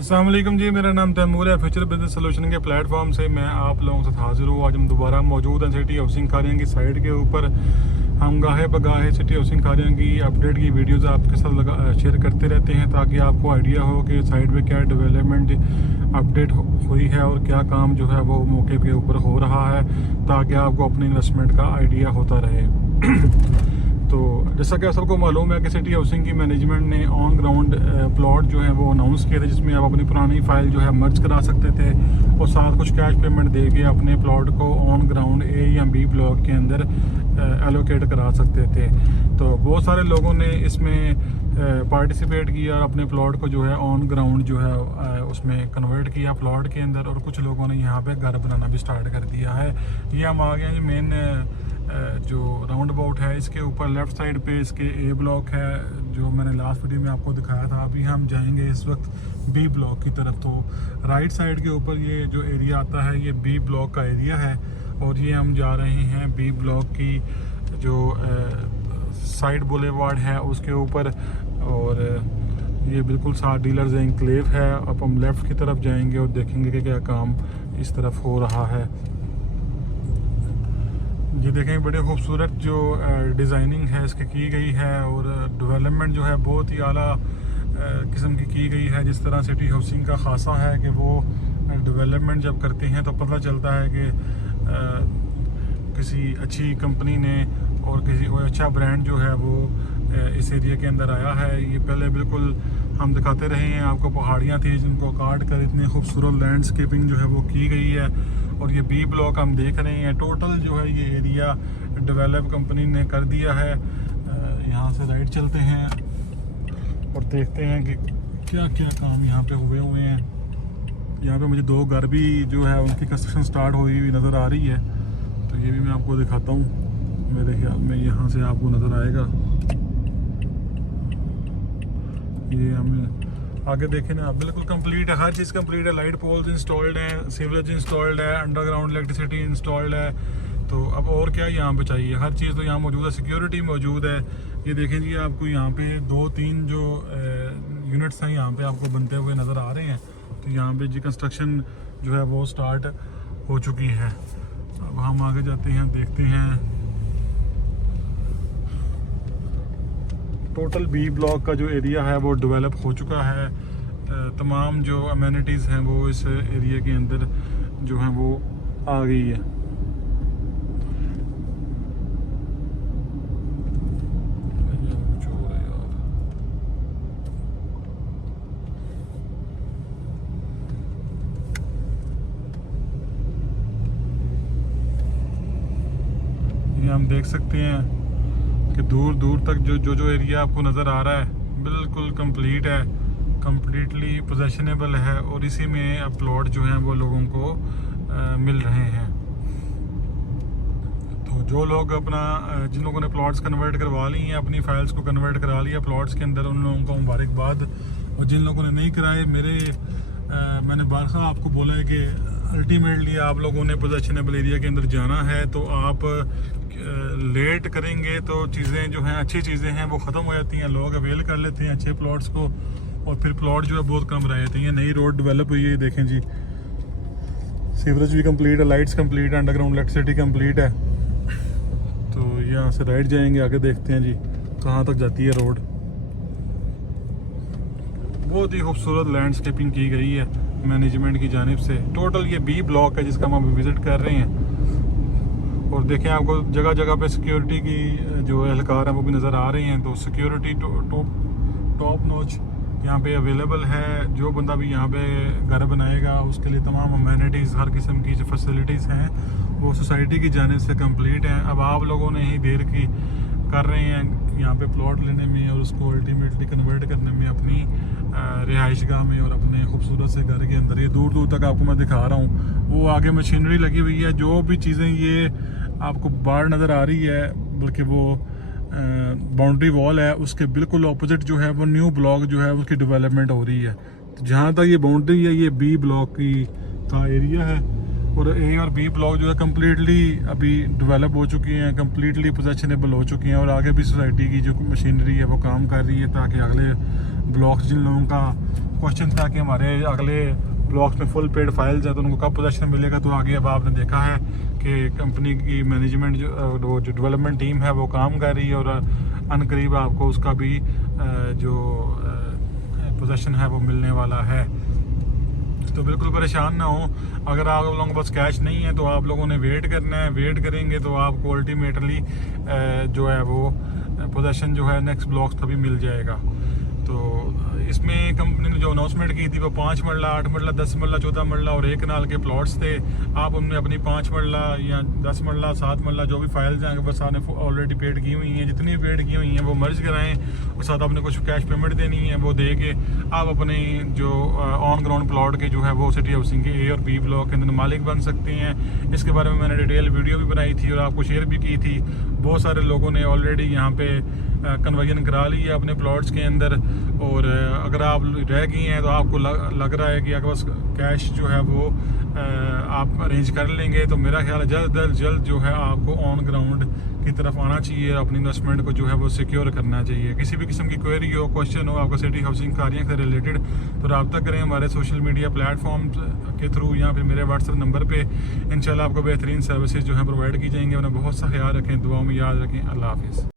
अस्सलाम वालेकुम जी, मेरा नाम तैमूर है। फ्यूचर बिजनेस सोल्यूशन के प्लेटफॉर्म से मैं आप लोगों के साथ हाजिर हूँ। आज हम दोबारा मौजूद हैं सिटी हाउसिंग खारियां की साइड के ऊपर। हम गाहे बगाहे सिटी हाउसिंग खारियां की अपडेट की वीडियोस आपके साथ शेयर करते रहते हैं ताकि आपको आइडिया हो कि साइड में क्या डेवलपमेंट अपडेट हुई है और क्या काम जो है वो मौके के ऊपर हो रहा है, ताकि आपको अपनी इन्वेस्टमेंट का आइडिया होता रहे। तो जैसा कि आप सबको मालूम है कि सिटी हाउसिंग की मैनेजमेंट ने ऑन ग्राउंड प्लॉट जो है वो अनाउंस किए थे, जिसमें आप अपनी पुरानी फाइल जो है मर्ज करा सकते थे और साथ कुछ कैश पेमेंट दे के अपने प्लॉट को ऑन ग्राउंड ए या बी ब्लॉक के अंदर एलोकेट करा सकते थे। तो बहुत सारे लोगों ने इसमें पार्टिसिपेट किया और अपने प्लॉट को जो है ऑन ग्राउंड जो है उसमें कन्वर्ट किया प्लॉट के अंदर, और कुछ लोगों ने यहाँ पे घर बनाना भी स्टार्ट कर दिया है। ये हम आ गए हैं मेन जो राउंड अबाउट है, इसके ऊपर लेफ़्ट साइड पे इसके ए ब्लॉक है जो मैंने लास्ट वीडियो में आपको दिखाया था। अभी हम जाएंगे इस वक्त बी ब्लॉक की तरफ। तो राइट साइड के ऊपर ये जो एरिया आता है ये बी ब्लॉक का एरिया है, और ये हम जा रहे हैं बी ब्लॉक की जो साइड बुलेवार्ड है उसके ऊपर, और ये बिल्कुल साथ डीलर्स एनक्लेव है। अब हम लेफ़्ट की तरफ जाएंगे और देखेंगे कि क्या काम इस तरफ हो रहा है। ये देखें, बड़े खूबसूरत जो डिज़ाइनिंग है इसकी की गई है, और डेवलपमेंट जो है बहुत ही आला किस्म की गई है। जिस तरह सिटी हाउसिंग का खासा है कि वो डेवलपमेंट जब करते हैं तो पता चलता है कि किसी अच्छी कंपनी ने और किसी कोई अच्छा ब्रांड जो है वो इस एरिया के अंदर आया है। ये पहले बिल्कुल हम दिखाते रहे हैं आपको, पहाड़ियाँ थी जिनको काट कर इतनी खूबसूरत लैंडस्केपिंग जो है वो की गई है। और ये बी ब्लॉक हम देख रहे हैं, टोटल जो है ये एरिया डेवलप कंपनी ने कर दिया है। यहाँ से राइट चलते हैं और देखते हैं कि क्या क्या काम यहाँ पे हुए हैं। यहाँ पे मुझे दो घर भी जो है उनकी कंस्ट्रक्शन स्टार्ट हुई हुई नज़र आ रही है, तो ये भी मैं आपको दिखाता हूँ। मेरे ख्याल में यहाँ से आपको नज़र आएगा। ये हमें आगे देखें ना, बिल्कुल कंप्लीट है, हर चीज़ कंप्लीट है। लाइट पोल्स इंस्टॉल्ड हैं, सीवरेज इंस्टॉल्ड है, अंडरग्राउंड इलेक्ट्रिसिटी इंस्टॉल्ड है। तो अब और क्या यहाँ पे चाहिए, हर चीज़ तो यहाँ मौजूद है। सिक्योरिटी मौजूद है। ये देखें जी, आपको यहाँ पे 2-3 जो यूनिट्स हैं यहाँ पे आपको बनते हुए नज़र आ रहे हैं। तो यहाँ पे जी कंस्ट्रक्शन जो है वो स्टार्ट हो चुकी है। अब हम आगे जाते हैं, देखते हैं टोटल बी ब्लॉक का जो एरिया है वो डेवलप हो चुका है। तमाम जो अमेनिटीज़ हैं वो इस एरिया के अंदर जो हैं वो आ गई है। ये हम देख सकते हैं कि दूर दूर तक जो एरिया आपको नज़र आ रहा है बिल्कुल कंप्लीट है, कंप्लीटली पोजेशनेबल है, और इसी में अब प्लॉट जो हैं वो लोगों को मिल रहे हैं। तो जो लोग अपना जिन लोगों ने प्लॉट्स कन्वर्ट करवा ली हैं, अपनी फाइल्स को कन्वर्ट करा लिया प्लॉट्स के अंदर, उन लोगों को मुबारकबाद। और जिन लोगों ने नहीं कराए, मैंने बारहा आपको बोला है कि अल्टीमेटली आप लोगों ने पोजेशनेबल एरिया के अंदर जाना है। तो आप लेट करेंगे तो चीज़ें जो हैं, अच्छी चीज़ें हैं वो ख़त्म हो जाती हैं, लोग अवेल कर लेते हैं अच्छे प्लॉट्स को, और फिर प्लॉट जो है बहुत कम रह जाते हैं। नई रोड डेवलप हुई है, देखें जी, सीवरेज भी कंप्लीट है, लाइट्स कंप्लीट है, अंडरग्राउंड इलेक्ट्रिसिटी कंप्लीट है। तो यहाँ से राइट जाएंगे, आगे देखते हैं जी कहाँ तक जाती है रोड। बहुत ही खूबसूरत लैंडस्केपिंग की गई है मैनेजमेंट की जानिब से। टोटल ये बी ब्लॉक है जिसका हम अभी विज़िट कर रहे हैं। और देखें, आपको जगह जगह पे सिक्योरिटी की जो एहलकार हैं वो भी नज़र आ रहे हैं। तो सिक्योरिटी टॉप नॉच यहाँ पे अवेलेबल है। जो बंदा भी यहाँ पे घर बनाएगा उसके लिए तमाम अमेनिटीज़, हर किस्म की जो फैसिलिटीज़ हैं वो सोसाइटी की जानिब से कंप्लीट हैं। अब आप लोगों ने ही देर की कर रहे हैं यहाँ पे प्लॉट लेने में और उसको अल्टीमेटली कन्वर्ट करने में अपनी रिहाइशगाह में और अपने खूबसूरत से घर के अंदर। ये दूर दूर तक आपको मैं दिखा रहा हूँ, वो आगे मशीनरी लगी हुई है। जो भी चीज़ें ये आपको बाहर नज़र आ रही है, बल्कि वो बाउंड्री वॉल है, उसके बिल्कुल ऑपोजिट जो है वो न्यू ब्लॉक जो है उसकी डेवलपमेंट हो रही है। तो जहाँ तक ये बाउंड्री है, ये बी ब्लॉक का एरिया है, और ए और बी ब्लॉक जो है कम्प्लीटली अभी डेवलप हो चुकी हैं, कम्प्लीटली पोजेशनेबल हो चुकी हैं। और आगे भी सोसाइटी की जो मशीनरी है वो काम कर रही है ताकि अगले ब्लॉक्स जिन लोगों का क्वेश्चन था कि हमारे अगले ब्लॉक्स में फुल पेड फाइल्स है तो उनको कब पोजेशन मिलेगा। तो आगे अब आपने देखा है कि कंपनी की मैनेजमेंट जो डेवलपमेंट टीम है वो काम कर रही है और अनकरीब आपको उसका भी जो पोजेशन है वो मिलने वाला है। तो बिल्कुल परेशान ना हो। अगर आप लोगों के पास कैश नहीं है तो आप लोगों ने वेट करना है। वेट करेंगे तो आपको अल्टीमेटली जो है वो पोजेशन जो है नेक्स्ट ब्लॉक्स का भी मिल जाएगा। तो इसमें कंपनी ने जो अनाउंसमेंट की थी वो 5 मरला, 8 मरला, 10 मरला, 14 मरला और 1 कनाल के प्लॉट्स थे। आप उनमें अपनी 5 मरला या 10 मरला, 7 मरला जो भी फाइल्स हैं बस आपने ऑलरेडी पेड की हुई हैं, जितनी भी पेड की हुई हैं वो मर्ज कराएं। और साथ आपने कुछ कैश पेमेंट देनी है, वो दे के आप अपने जो ऑन ग्राउंड प्लॉट के जो है वो सिटी हाउसिंग के A और B ब्लॉक के अंदर मालिक बन सकते हैं। इसके बारे में मैंने डिटेल वीडियो भी बनाई थी और आपको शेयर भी की थी। बहुत सारे लोगों ने ऑलरेडी यहाँ पे कन्वर्जन करा ली है अपने प्लॉट्स के अंदर। और अगर आप रह गए हैं तो आपको लग रहा है कि अगर बस कैश जो है वो आप अरेंज कर लेंगे तो मेरा ख्याल है जल्द जो है आपको ऑन ग्राउंड की तरफ आना चाहिए। अपनी इन्वेस्टमेंट को जो है वो सिक्योर करना चाहिए। किसी भी किस्म की क्वेरी हो, क्वेश्चन हो आपको सिटी हाउसिंग कार्यों से रिलेटेड तो रब्ता करें हमारे सोशल मीडिया प्लेटफॉर्म के थ्रू या फिर मेरे व्हाट्सएप नंबर पे। इंशाल्लाह आपको बेहतरीन सर्विसेज जो है प्रोवाइड की जाएंगे। उन्हें बहुत सा ख्याल रखें, दुआ में याद रखें। अल्लाह हाफिज़।